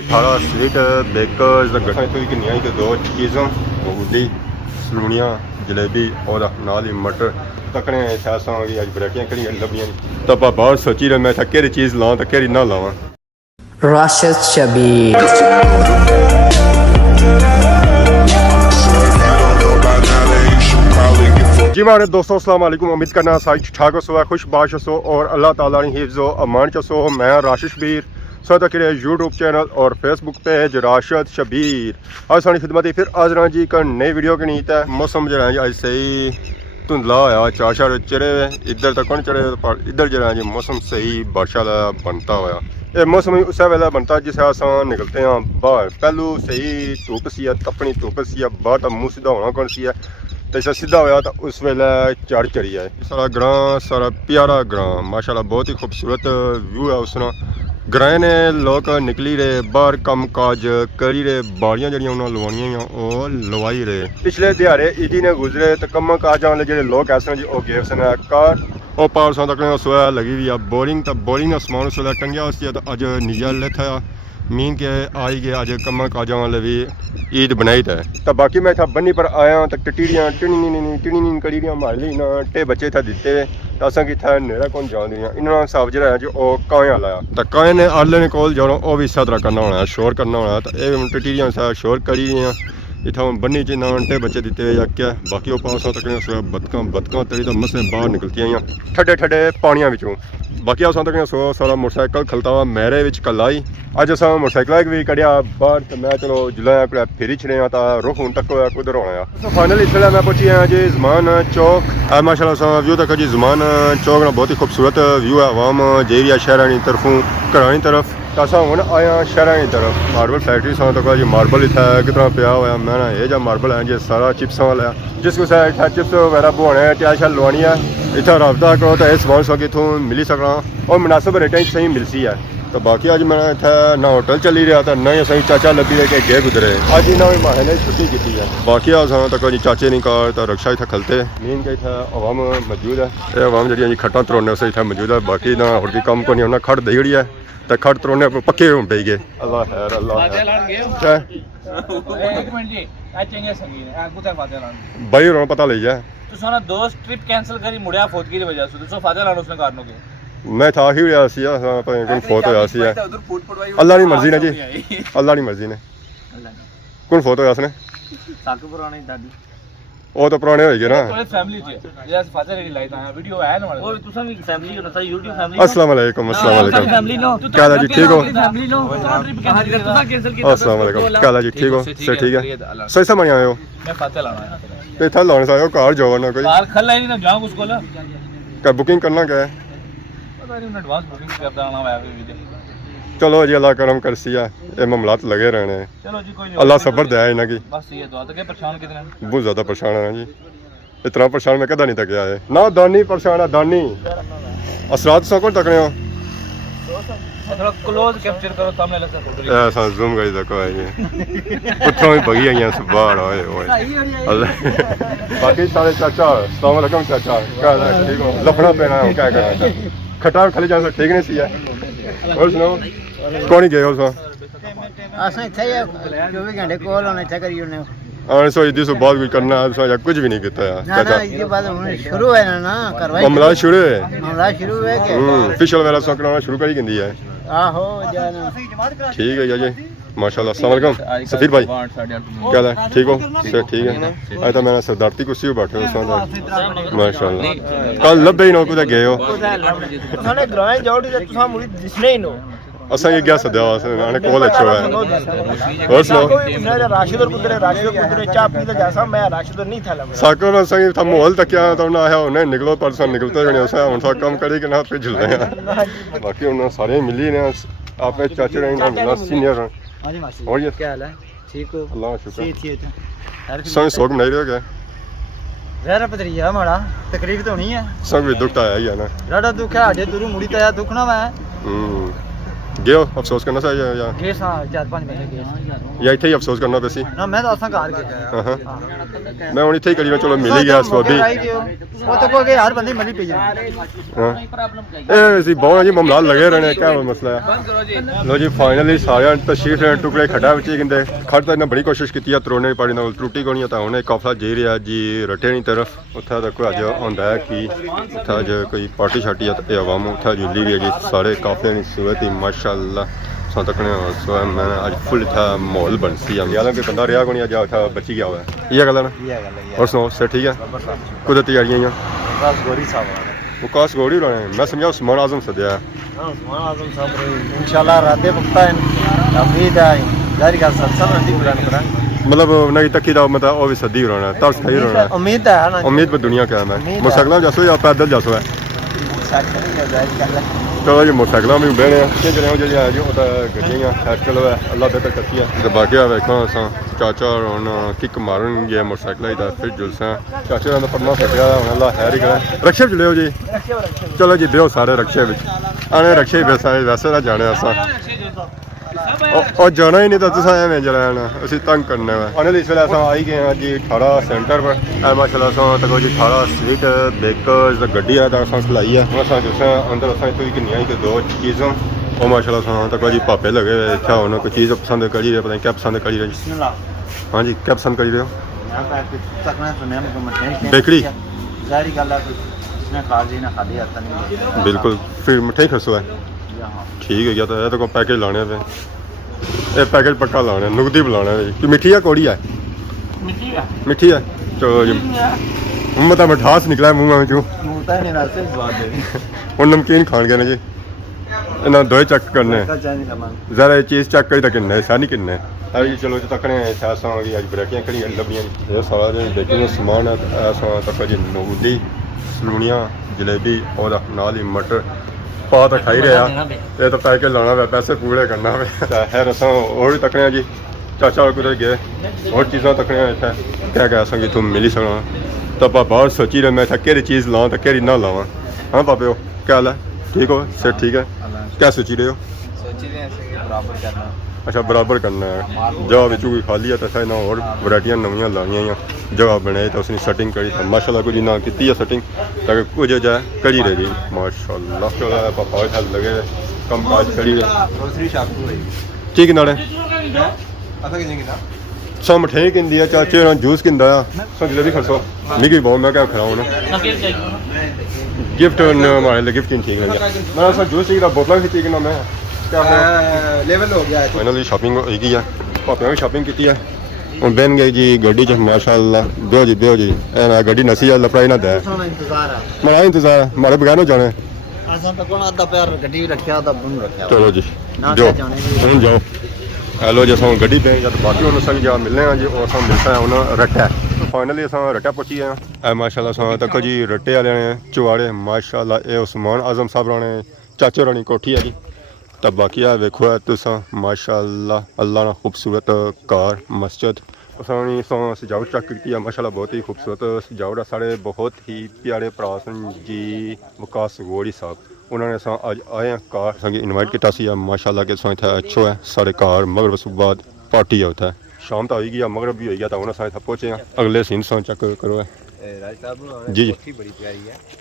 18 sweet bakers दा गठन इत्थों दी किन्नियां ही ते दो चीज़ां गोली सलूनियां जलेबी और नाल ही मटर तकने ऐसा कि अज वैरायटियां किहड़ियां लभियां तां आपां बाहर सोची रहे मैं इत्थै केह्ड़ी चीज़ लां ते केह्ड़ी ना लावां। Rashid Shabir. जी मारे दोस्तों अस्सलाम वालेकुम, उम्मीद करना सारी ठीक ठाक हो, खुशबाश हो और अल्लाह ताला ने हिफ्ज़ व अमान चसो। मैं राशिद शबीर सो तक यूट्यूब चैनल और फेसबुक पेज राशिद शबीर आज सारी खिदमत ही फिर हाजिर जी एक नई वीडियो की नीत है। मौसम जो है अज सही धुंधला होया, चार चढ़े इधर तक कौन चढ़े इधर जो है जी मौसम सही बारिशा का बनता होया। ये मौसम उस वेले बनता जिस अस निकलते हैं बाहर। पहलू सही धुप सी तपनी धुप सी बाहर तो मुँह सीधा होना कौन सी है तो ऐसा सीधा होया तो उस वेले चढ़ी है। सारा ग्रां सारा प्यारा ग्रां माशाल्लाह बहुत ही खूबसूरत व्यू है। उसना ग्रां ने लोग निकली रहे बाहर कम काज करी रहे, बाड़ियां जड़ियां उन्होंने लवानियां वो लवाई रहे। पिछले दिहाड़े ईदी ने गुजरे तो कम काज वाले जो लोग ऐसे जी वो गए सन कार और पारसा तक सोया लगी हुई है। बोरिंग तो बोरिंग का समान उस वेले टंगिया उस तो अज नीजा लेथा मीन के आई गए अज कम काजा वाले भी ईद बनाई है। तो बाकी मैं इतना बन्नी पर आया तो टिटियां टिनी कड़ी मार ली ना टे बच्चे इतना दिते तो असा कि इतना नेड़ा कौन जान दियाँ इन्होंने हिसाब जो है जो काया लाया तो काए ने आले ने कोल जाना वह भी इस तरह करना होना शोर करना होना तो यह टिटियां शोर करी इतना बन्नी च ना टे बच्चे दिते या क्या बाकी वो पास तक बतक तरी तो मसें बाहर निकलती ठंडे ठंडे पानिया विचों। बाकी अस तक सो सारा मोटरसाइकिल खलता हुआ मैरे कल आई अज अस मोटरसाइकिल भी कढ़िया बाहर तो मैं चलो जुला फिरी छड़े तो रुख हूँ तक कुदर होना। तो फाइनल इस वे मैं पहुंची आया जी जमान चौक। माशाल्लाह व्यू तक जी जमान चौक ना बहुत ही खूबसूरत व्यू है। आवाम जेरिया शहर की तरफों घर की तरफ तो अस हूँ आया शहर की तरफ। मार्बल फैक्ट्री सा तक जी मार्बल इतना कितना पिया हुआ मैं ना ये मार्बल है जी सारा चिप्सा वाला जिस कुछ इतना चिप्स वगैरह बनाने ट्याल शाल लवानी है इतना रबता करो तो यह समान सब इतों मिली सकना और मुनासिब रेटें सही मिलती है। तो बाकी अज मैं इतना ना होटल चली रहा था ना ही असं चाचा लभी रहे कि गे गुजरे अज इन्होंने भी माहे ने छुट्टी की है। बाकी अस तक जी चाचे नहीं कार तो रक्षा इतना खलते मीन के इतना अवाम मौजूद है। ये अवाम जी खट्टा तरोने उसे इतना मौजूद है। बाकी ना होर भी कम को नहीं उन्हें खड़ देड़ी है तो खड़ तरोने पक्के पे गए। अल्लाह खैर अल्लाह भाई पता लग जाए तुसां दोस्त ट्रिप कैंसिल करी मुड़िया फौतगी दी वजह से तुसां फायदा लाना उसने कारणों के मैं था ही होया सी पता कौन फोत होया सी अल्लाह की मर्जी ने जी अल्लाह की मर्जी ने कौन फोत होया उसने साकू पुरानी दादी वो तो पुराने हो गए ना थोड़े फैमिली च जैसे फादर रेडी लाइट आया वीडियो है ना वो तुसां भी फैमिली को ना YouTube फैमिली अस्सलाम वालेकुम फैमिली नो क्या हाल है जी ठीक हो फैमिली नो ट्रिप कैंसिल की अस्सलाम वालेकुम क्या हाल है जी ठीक हो सर ठीक है सही समझ आए हो मैं फाते लाना है तो इतना लाने से आयो कार जाओ ना कोई कार खल नहीं ना जाऊं उसको ला क्या बुकिंग करना क्या है पता नहीं एडवांस बुकिंग कर देना है वीडियो। चलो जी अल्लाह करम करसी है ये मामलात लगे रहने हैं। चलो जी कोई नहीं अल्लाह सब्र दे इन्हें की बस ये दुआ तो के परेशान कितने बहुत ज़्यादा परेशान है जी इतना परेशान मैं कदा नहीं तक है ना दानी परेशान है दानी असरात सौ कौन तक हो थोड़ा क्लोज कैप्चर करो सामने लग सकता ऐसा जूम कर देखो ये पुत्रों में भगी आई हैं बाहर ओए ओए अल्लाह बाकी सारे चाचा अस्सलाम वालेकुम चाचा क्या हाल है ठीक हो लफड़ा पहना है क्या करना खटा खाली जान से ठीक नहीं सी है और सुनो कौन ही गए हो सो असां इत्थे 24 घंटे कॉल होने इत्थे करी ओने और सो इदी सो बहुत कुछ करना है सो कुछ भी नहीं किया यार ना ना ये बात हुन शुरू है ना करवाई मामला शुरू है ऑफिशियल वाला सो करना शुरू कर ही गंदी है आहो जाना ठीक है जी माशाल्लाह अस्सलाम वालेकुम सफीर भाई क्या है ठीक हो सर ठीक है आज तो मैंने सरदारती कुर्सी पर बैठे हो माशाल्लाह कल लब्बे ही नो कुछ गए हो थाने ग्रां जाओडी ते तुसा मुड़ी दिसने ही नो असा ये क्या सद्या आने कॉल अच्छा है और सुनो मेरा राशिद और कुदरे चाय पी ले जासा मैं राशिद नहीं था लगा साको ना सही था माहौल तक क्या तो ना आया उन्हें निकलो परसों निकलते जने उसे उन सा काम करे कि ना पे झुल रहे हैं बाकी उन्हें सारे मिली ने आपने चाचा रहे ना मिला सीनियर हां जी मासी और ये क्या हाल है ठीक हो अल्लाह शुक्र ठीक संग सोग नहीं रहो क्या ज़रा पतरिया माड़ा तकलीफ तो नहीं है संग भी दुख तो आया ही है ना राडा दुख है आडे दूर मुड़ी तया दुख ना मैं गए हो अफसोस करना सा या ये सा 4-5 बंदे गए या इत्थे ही अफसोस करना वैसे ना मैं तो असा घर गया हाँ मैं हूँ इत्थे ही करी चलो मिल ही गया स्वाबी वो तो को हर बंदे मिल ही पई हाँ ए जी बहुत जी मामला लगे रहने क्या मसला है लो जी फाइनली सारे तशरीफ लेने टुकड़े खड्डा बच्चे कहते खड़ तो इन्हें बड़ी कोशिश की है तरोने पानी ना त्रुटी को नहीं था उन्हें काफला जी रहा जी रटे नहीं तरफ उत्थे तक अज आंदा है कि उत्थे अज कोई पार्टी शार्टी है तो आवाम उत्थे जुली भी है जी सारे काफले नहीं सूरत ही माशाअल्लाह सा तकने सो मैं आज फुल था माहौल बन सी यार कि बंदा रहा को नहीं अज था बची गया हुआ है ये गल है और सुनो सर ठीक है कुछ तैयारियां बस गोरी साहब मुकास गौड़ी रहे मैं समझा उस्मान आजम सदया उस्मान आजम साहब इंशाल्लाह राते पुख्ता है उम्मीद है जारी का सत्संग रंदी बुलान करा मतलब नई तकी दा मतलब वो भी सदी रहना तरस खाई रहना उम्मीद है ना उम्मीद पर दुनिया क्या है मोटरसाइकिल जासो या पैदल जासो है चलो जी मोटरसाइकिल भी बहने कि जने जी है जी गड्डियां साइकिल है अल्लाह बेहतर करती है तो बाकी वेखो अस चाचा हूँ किक मारन गए मोटरसाइकिल का फिर जुलसा चाचा का पन्ना फटिया हूँ अल्लाह खैर ही करे रक्शे च लियो जी चलो जी दियो सारे रक्शे आने रक्शे वैसे ना जाने असा और जाना ही नहीं तो तुसा एवं जलाना असी तंग करने में अनिल इस वेले असां आई गए हैं जी 18 सेंटर पर माशाल्लाह असां तक जी 18 स्वीट बेकर्स गड्डी है तो असां खलाई है असां जिससे अंदर असां इतों कि नहीं आई कि 2 चीज़ों और माशाल्लाह असां तक जी पापे लगे हुए क्या होना कोई चीज़ पसंद करी रहे पता नहीं क्या पसंद करी रहे हाँ जी क्या पसंद करी रहे हो बेकरी बिल्कुल फिर मिठाई खसो है ठीक है तो ये तो कोई पैकेज लाने पे ये पैकेज पक्का लाने नुकदी बुलाना है कि मिठी है कौड़ी है मिठी है चलो जी मतलब मिठास निकला मुँह में क्यों और नमकीन खान गए जी इन्हें दो चेक करने ज़रा ये चीज़ चेक करी तो किन्ने सानी किन्ने अरे चलो जी तकने ऐसा होगी अज ब्रेकियां करी लभियां ये सारा जो बेकिंग समान है ऐसा तक जी नुकदी सलूनियाँ जलेबी और नाल ही मटर पा तो खाई रहा ये तो पैकेज लाना पे पैसे पूरे करना पे है रसा और भी तकने जी चाचा कुछ गए और चीज़ा तकने इतने क्या कह सकें तुम मिली सकना तो आप बाहर सोची रहे मैं कि चीज़ लाऊं तो कि ना लावा हाँ पापे हो क्या हाल है ठीक हो सर ठीक है क्या सोची रहे हो अच्छा बराबर करना है जगह बिचू कोई खाली है तो ऐसा ना और वरायटियाँ नवियाँ लानिया जगह बनाई तो उसने सेटिंग करी था माशाल्लाह कुछ ना की है सेटिंग ताकि कुछ जाए करी रही माशाल्लाह पापा ख्याल लगे कम काज करी ठीक नाड़े सब मठेई किंदी है चाचे जूस किंदा जलेबी खसो मिगी बहुत मैं क्या खराऊ ना गिफ्ट हमारे लिए गिफ्ट ठीक है मैं सर जूस चाहिए बोतल खिंची कि ना मैं क्या लेवल हो गया है फाइनली शॉपिंग होगी है पापा भी शॉपिंग की है हम बहन गए जी गड्डी च माशाल्लाह दो जी ए गड्डी नसी है लपड़ाई ना दे इंतजार है मेरा इंतजार है हमारे बगैर जाने असां तो कोण आधा पैर गड्डी रखया था बुन रखया चलो जी जो हम जाओ हेलो जी असां गड्डी पे जब बाकी उन्होंने संग जा मिलने हैं जी और असां मिलता है उन्होंने रट्टा फाइनली असां रट्टा पहुंची हैं माशाल्लाह असां तक जी रट्टे वाले ने चुवाड़े माशाल्लाह ये उस्मान आजम साहब राणे चाचे रानी कोठी है जी तो बाकी है वेखो है तुसा माशाल्लाह अल्लाह ने खूबसूरत कार मस्जिद असानी सजावट चेक की है माशाल्लाह बहुत ही खूबसूरत सजावट है साढ़े बहुत ही प्यारे भरा सन जी वकास गोड़ी साहब उन्होंने अज आए हैं कार संगे इनवाइट किया सी माशाल्लाह के इतना अच्छो है सारे कार मगरब सुबह बाद पार्टी है उत्थे शाम तो आई गई मगरब भी हो गया तो उन्होंने पहुंचे हैं अगले सीन चेक करो जी जी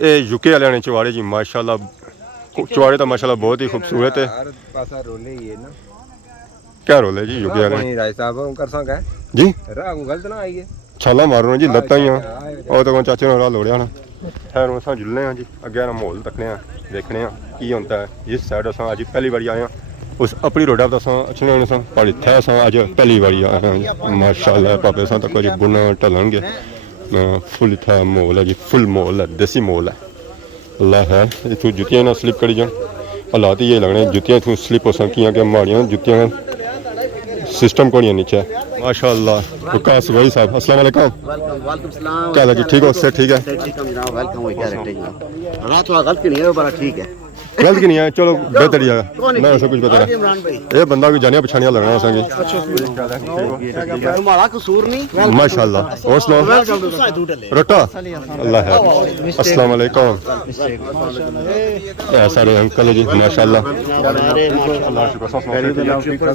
ये यूके वाले ने चुवाड़े जी माशाल्लाह चुवाड़े तो माशाल्लाह बहुत ही खूबसूरत है क्या रोल है जी यूके वाले जी छाला मारो जी लत्ता ही और तो चाचे ने राह लोड़िया ना खैर अस जुलने हैं जी अगे माहौल तकने देखने की होता है जिस साइड अस अज पहली बारी आए हैं उस अपनी रोडा पर अच्छे होने सन पर इतने अस अज पहली बारी आए हैं माशाल्लाह पापे तक अज बुन ढलन गए फुल इतना माहौल है जी फुल माहौल है देसी माहौल है अल्लाह है इतों जुतियां ना स्लिप करी जान हालात ये लगने जुतियां इतों स्लिप हो सकियां कि माड़ियां जुतियां सिस्टम को नहीं नीचे माशाल्लाह वकास भाई साहब अस्सलाम वालेकुम वालेकुम सलाम क्या लगी ठीक हो उससे ठीक है ठीक है जनाब वेलकम हो क्या रखते हैं रात वाला गलत नहीं है बड़ा ठीक है गलत की नहीं है चलो बेहतर ही है मैं उसे कुछ बता रहा ये बंदा भी जानिया पछानिया लगना संगे हमारा कसूर नहीं माशाल्लाह और सुनाओ रोटा अल्लाह है अस्सलाम वालेकुम ये सारे अंकल जी माशाल्लाह अल्लाह शुक्र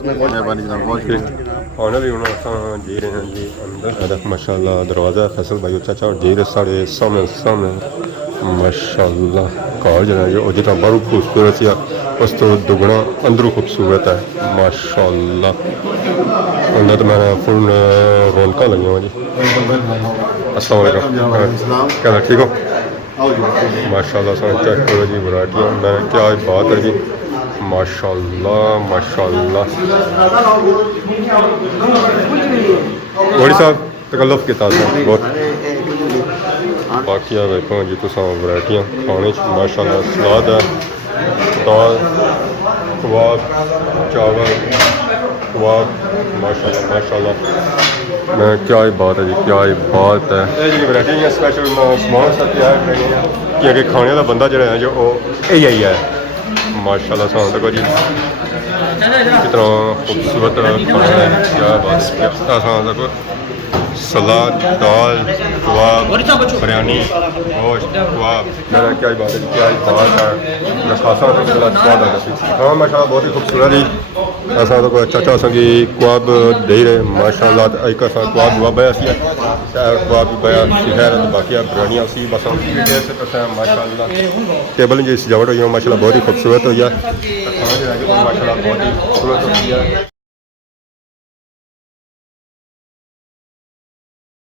और भी उन्होंने जी रहे हैं जी अंदर माशाल्लाह दरवाज़ा फैसल भाई चाचा और जी रहे सारे सामने माशाल्लाह घर जो है वो जितना बाहरों खूबसूरत है उस तो दुगना अंदरों खूबसूरत है माशाल्लाह अंदर तो मैंने फुल रौनक लगी हुआ जी अस्सलाम वालेकुम क्या ठीक हो माशाल्लाह सब चेक करो जी वैरायटियाँ मैं क्या बात है जी माशाल्लाह माशाल्लाह वड़ी साहब तकल्लुफ़ के ताज़ा बहुत बाकी देखो जी तुम वैरायटियाँ खाने माशाल्लाह सलाद है दाल कबाब चावल कबाब माशाल्लाह माशाल्लाह मैं क्या ही बात है जी क्या ही बात है ये जी वैरायटी स्पेशल समान सब तैयार करनी है कि अगर खाने का बंदा जो है जो वो यही है माशाल्लाह सुन देखो जी कितना खूबसूरत खाना है क्या बात है सुन देखो सलाद दाल कबाब बिरयानी गोश्त कबाब मेरा क्या ही बात है क्या ही बात है मैं खासा तो सलाद स्वाद आ जाती हाँ माशाल्लाह बहुत ही खूबसूरत ही ऐसा तो कोई चाचा संगी कबाब दे रहे माशाल्लाह एक कबाब हुआ बया सी कबाब भी बया खैर बाकी बिरयानी उसी बस माशाल्लाह टेबल जी सजावट हुई है माशाल्लाह बहुत ही खूबसूरत हुई है माशाल्लाह बहुत ही खूबसूरत हुई है